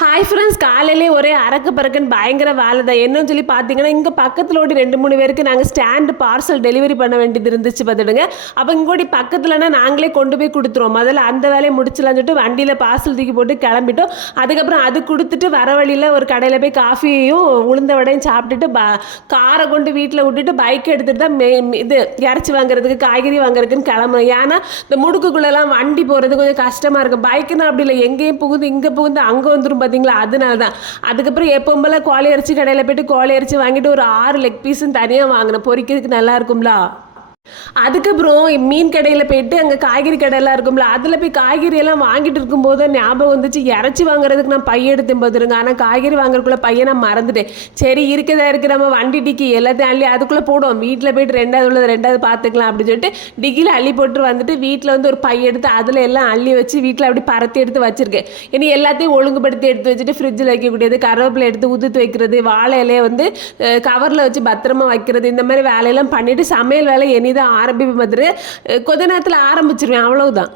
Hi friends காலையிலே ஒரே அரக்கு பறக்குன்னு பயங்கர வேலை தான் என்னன்னு சொல்லி பார்த்தீங்கன்னா இங்கே பக்கத்தில் ஓடி ரெண்டு மூணு பேருக்கு நாங்கள் ஸ்டாண்டு பார்சல் டெலிவரி பண்ண வேண்டியது இருந்துச்சு பார்த்துடுங்க. அப்போ இங்கோடி பக்கத்துலனா நாங்களே கொண்டு போய் கொடுத்துருவோம். முதல்ல அந்த வேலையை முடிச்சலாம்னு சொல்லிட்டு வண்டியில் பார்சல் தூக்கி போட்டு கிளம்பிட்டோம். அதுக்கப்புறம் அது கொடுத்துட்டு வர வழியில் ஒரு கடையில் போய் காஃபியையும் உளுந்த வடையும் சாப்பிட்டுட்டு ப காரை கொண்டு வீட்டில் விட்டுட்டு பைக் எடுத்துகிட்டு தான் மே இது இறச்சி வாங்குறதுக்கு காய்கறி வாங்குறதுக்குன்னு கிளம்புறோம். ஏன்னா இந்த முடுக்குக்குள்ளெல்லாம் வண்டி போகிறது கொஞ்சம் கஷ்டமாக இருக்கும். பைக்குன்னா அப்படி இல்லை. எங்கேயும் புகுந்து இங்கே புகுந்து அங்கே வந்துடும் பார்த்தீங்களா அதனால தான் அதுக்கப்புறம் எப்பவும் போல கோழி இறைச்சி கடையில் போயிட்டு கோழி இறைச்சி வாங்கிட்டு ஒரு ஆறு லெக் பீஸும் தனியாக வாங்கினேன். பொறிக்கிறதுக்கு நல்லா இருக்கும்ல? அதுக்கப்புறம் மீன் கடையில் போயிட்டு அங்கே காய்கறி கடையெல்லாம் இருக்கும்ல அதில் போய் காய்கறி எல்லாம் வாங்கிட்டு இருக்கும்போது ஞாபகம் வந்துச்சு இறச்சி வாங்குறதுக்கு நான் பையன் எடுத்து போதுருங்க ஆனால் காய்கறி வாங்குறதுக்குள்ளே பையன் நான் மறந்துட்டேன். சரி இருக்கதா இருக்கு நம்ம வண்டி டிக்கி எல்லாத்தையும் அள்ளி அதுக்குள்ளே போடுவோம். வீட்டில் போயிட்டு ரெண்டாவது உள்ளது ரெண்டாவது பார்த்துக்கலாம் அப்படின்னு சொல்லிட்டு டிக்கியில் அள்ளி போட்டு வந்துட்டு வீட்டில் வந்து ஒரு பையன் எடுத்து அதில் எல்லாம் அள்ளி வச்சு வீட்டில் அப்படி பரத்தி எடுத்து வச்சிருக்கேன். இனி எல்லாத்தையும் ஒழுங்குபடுத்தி எடுத்து வச்சுட்டு ஃப்ரிட்ஜில் வைக்கக்கூடியது கருவேப்பிலை எடுத்து உதுத்து வைக்கிறது வாழை இலையை வந்து கவரில் வச்சு பத்திரமா வைக்கிறது இந்த மாதிரி வேலையெல்லாம் பண்ணிவிட்டு சமையல் வேலை இனிதான் ஆரம்பிப்பு மாதிரி கொஞ்ச நேரத்தில் ஆரம்பிச்சிருவேன் அவ்வளவுதான்.